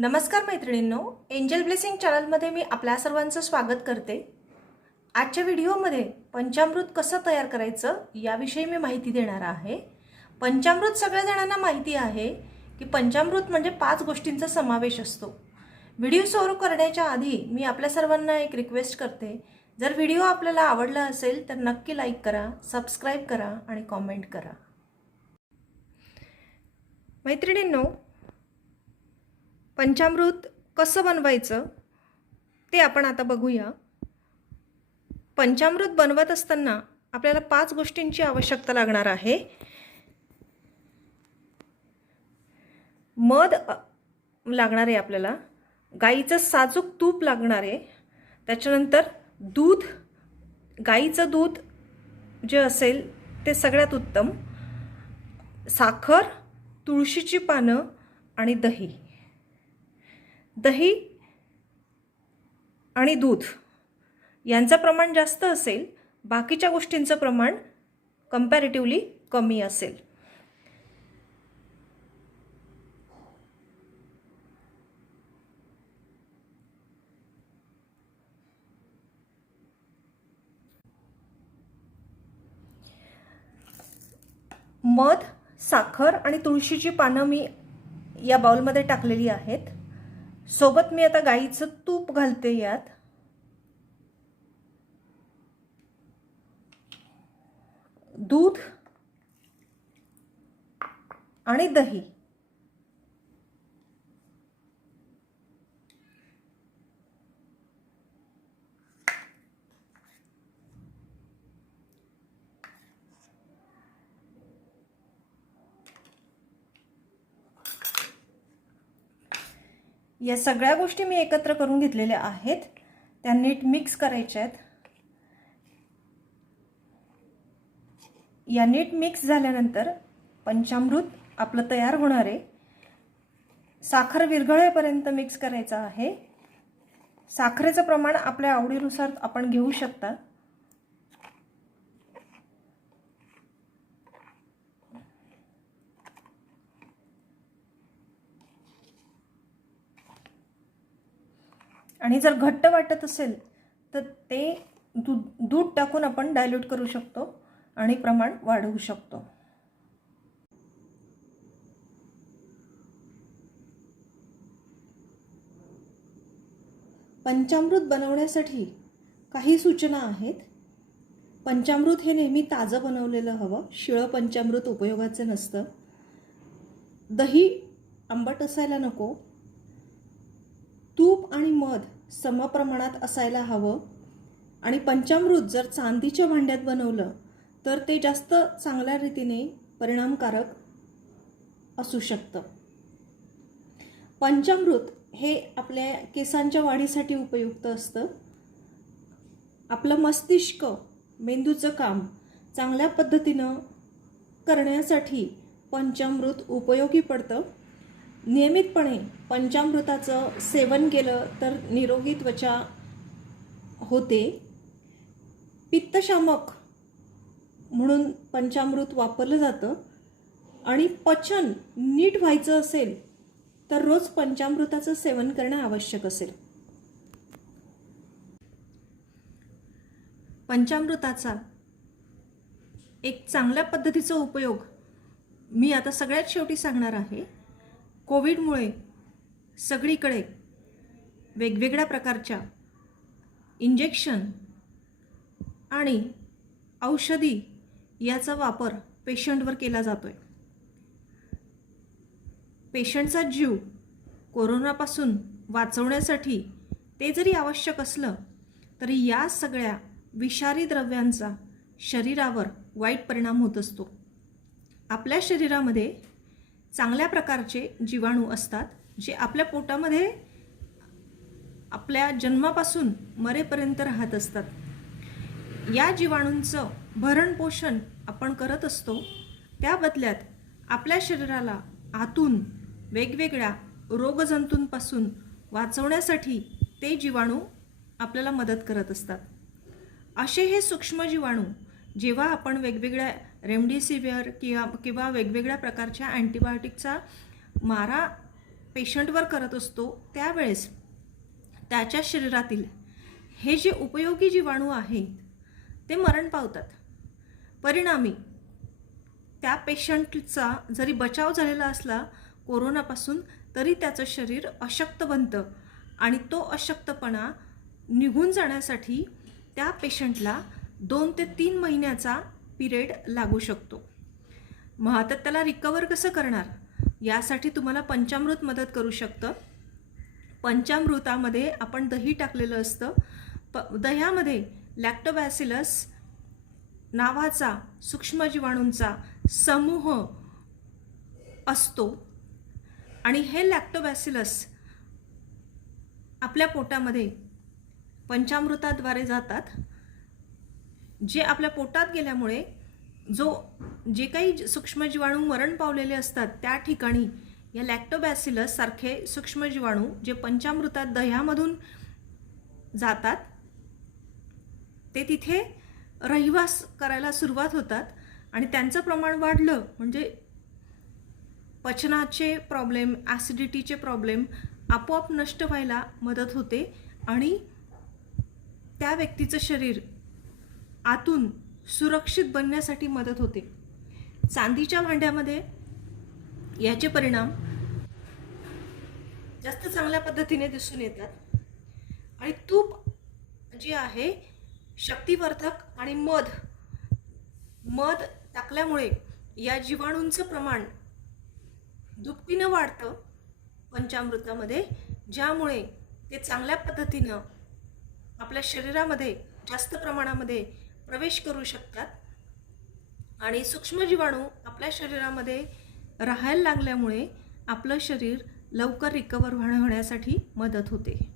नमस्कार मैत्रिणींनो angel blessing चॅनलमध्ये मी आपल्या सर्वांचं स्वागत करते. आजच्या व्हिडिओमध्ये पंचामृत कसं तयार करायचं याविषयी मी माहिती देणार आहे. पंचामृत सगळ्या जणांना माहिती आहे की पंचामृत म्हणजे पाच गोष्टींचा समावेश असतो. व्हिडिओ सुरू करण्याच्या आधी मी आपल्या सर्वांना एक रिक्वेस्ट करते. जर व्हिडिओ आपल्याला आवडला असेल तर नक्की लाईक करा सबस्क्राईब करा आणि कॉमेंट करा. मैत्रिणींनो पंचामृत कसं बनवायचं ते आपण आता बघूया. पंचामृत बनवत असताना आपल्याला पाच गोष्टींची आवश्यकता लागणार आहे. मध लागणार आहे आपल्याला. गाईचं साजूक तूप लागणार आहे. त्याच्यानंतर दूध गाईचं दूध जे असेल ते सगळ्यात उत्तम. साखर तुळशीची पानं आणि दही. दही आणि दूध यांचं प्रमाण जास्त असेल बाकीच्या गोष्टींचं प्रमाण कम्पॅरेटिव्हली कमी असेल. मध साखर आणि तुळशीची पानं मी या बाउलमध्ये टाकलेली आहेत. सोबत मी आता गाईचं तूप घालते यात. दूध आणि दही. या सगळ्या गोष्टी मी एकत्र करून घेतलेल्या आहेत. त्या नीट मिक्स करायच्या आहेत. या नीट मिक्स झाल्यानंतर पंचामृत आपलं तयार होणार आहे. साखर विरघळेपर्यंत मिक्स करायचं आहे. साखरेचं प्रमाण आपल्या आवडीनुसार आपण घेऊ शकता. आणि जर घट्ट वाटत असेल तर ते दूध दूध टाकून आपण डायल्यूट करू शकतो आणि प्रमाण वाढवू शकतो. पंचामृत बनवण्यासाठी काही सूचना आहेत? पंचामृत हे नेहमी ताजं बनवलेलं हवं. शिळं पंचामृत उपयोगाचं नसतं. दही आंबट असायला नको. तूप आणि मध समप्रमाणात असायला हवं. आणि पंचामृत जर चांदीच्या भांड्यात बनवलं तर ते जास्त चांगल्या रीतीने परिणामकारक असू शकतं. पंचामृत हे आपल्या केसांच्या वाढीसाठी उपयुक्त असतं. आपलं मस्तिष्क मेंदूचं काम चांगल्या पद्धतीनं करण्यासाठी पंचामृत उपयोगी पडतं. नियमितपणे पंचामृताचं सेवन केलं तर निरोगी त्वचा होते. पित्तशामक म्हणून पंचामृत वापरलं जातं. आणि पचन नीट व्हायचं असेल तर रोज पंचामृताचं सेवन करणं आवश्यक असेल. पंचामृताचा एक चांगल्या पद्धतीचा उपयोग मी आता सगळ्यात शेवटी सांगणार आहे. कोविडमुळे सगळीकडे वेगवेगळ्या प्रकारच्या इंजेक्शन आणि औषधी याचा वापर पेशंटवर केला जातोय. पेशंटचा जीव कोरोनापासून वाचवण्यासाठी ते जरी आवश्यक असलं तरी या सगळ्या विषारी द्रव्यांचा शरीरावर वाईट परिणाम होत असतो. आपल्या शरीरामध्ये चांगल्या प्रकारचे जीवाणू असतात जे आपल्या पोटामध्ये आपल्या जन्मापासून मरेपर्यंत राहत असतात. या जीवाणूंचं भरणपोषण आपण करत असतो त्या बदल्यात आपल्या शरीराला आतून वेगवेगळ्या रोगजंतूंपासून वाचवण्यासाठी ते जीवाणू आपल्याला मदत करत असतात. असे हे सूक्ष्म जीवाणू जेव्हा आपण वेगवेगळ्या रेमडेसिवियर किंवा किंवा वेगवेगळ्या प्रकारच्या अँटीबायोटिकचा मारा पेशंटवर करत असतो त्यावेळेस त्याच्या शरीरातील हे जे उपयोगी जीवाणू आहेत ते मरण पावतात. परिणामी त्या पेशंटचा जरी बचाव झालेला असला कोरोनापासून तरी त्याचं शरीर अशक्त बनतं आणि तो अशक्तपणा निघून जाण्यासाठी त्या पेशंटला दोन ते तीन महिन्याचा पिरियड लागू शकतो. मग आता त्याला रिकवर कसं करणार? यासाठी तुम्हाला पंचामृत मदत करू शकतं. पंचामृतामध्ये आपण दही टाकलेलं असतं. प दह्यामध्ये लॅक्टोबॅसिलस नावाचा सूक्ष्मजीवाणूंचा समूह असतो. आणि हे लॅक्टोबॅसिलस आपल्या पोटामध्ये पंचामृताद्वारे जातात. जे आपल्या पोटात गेल्यामुळे जो जे काही सूक्ष्मजीवाणू मरण पावलेले असतात त्या ठिकाणी या लॅक्टोबॅसिलस सारखे सूक्ष्मजीवाणू जे पंचामृतात दह्यामधून जातात ते तिथे रहिवास करायला सुरुवात होतात आणि त्यांचं प्रमाण वाढलं. म्हणजे पचनाचे प्रॉब्लेम ॲसिडिटीचे प्रॉब्लेम आपोआप नष्ट व्हायला मदत होते आणि त्या व्यक्तीचं शरीर आतून सुरक्षित बनण्यासाठी मदत होते. चांदीच्या भांड्यामध्ये याचे परिणाम जास्त चांगल्या पद्धतीने दिसून येतात. आणि तूप जे आहे शक्तिवर्धक आणि मध मध टाकल्यामुळे या जीवाणूंचं प्रमाण दुप्पीनं वाढतं पंचामृतामध्ये ज्यामुळे ते चांगल्या पद्धतीनं आपल्या शरीरामध्ये जास्त प्रमाणामध्ये प्रवेश करू शकतात. आणि सूक्ष्मजीवाणू आपल्या शरीरामध्ये राहायला लागल्यामुळे आपलं शरीर लवकर रिकवर होण्यासाठी मदत होते.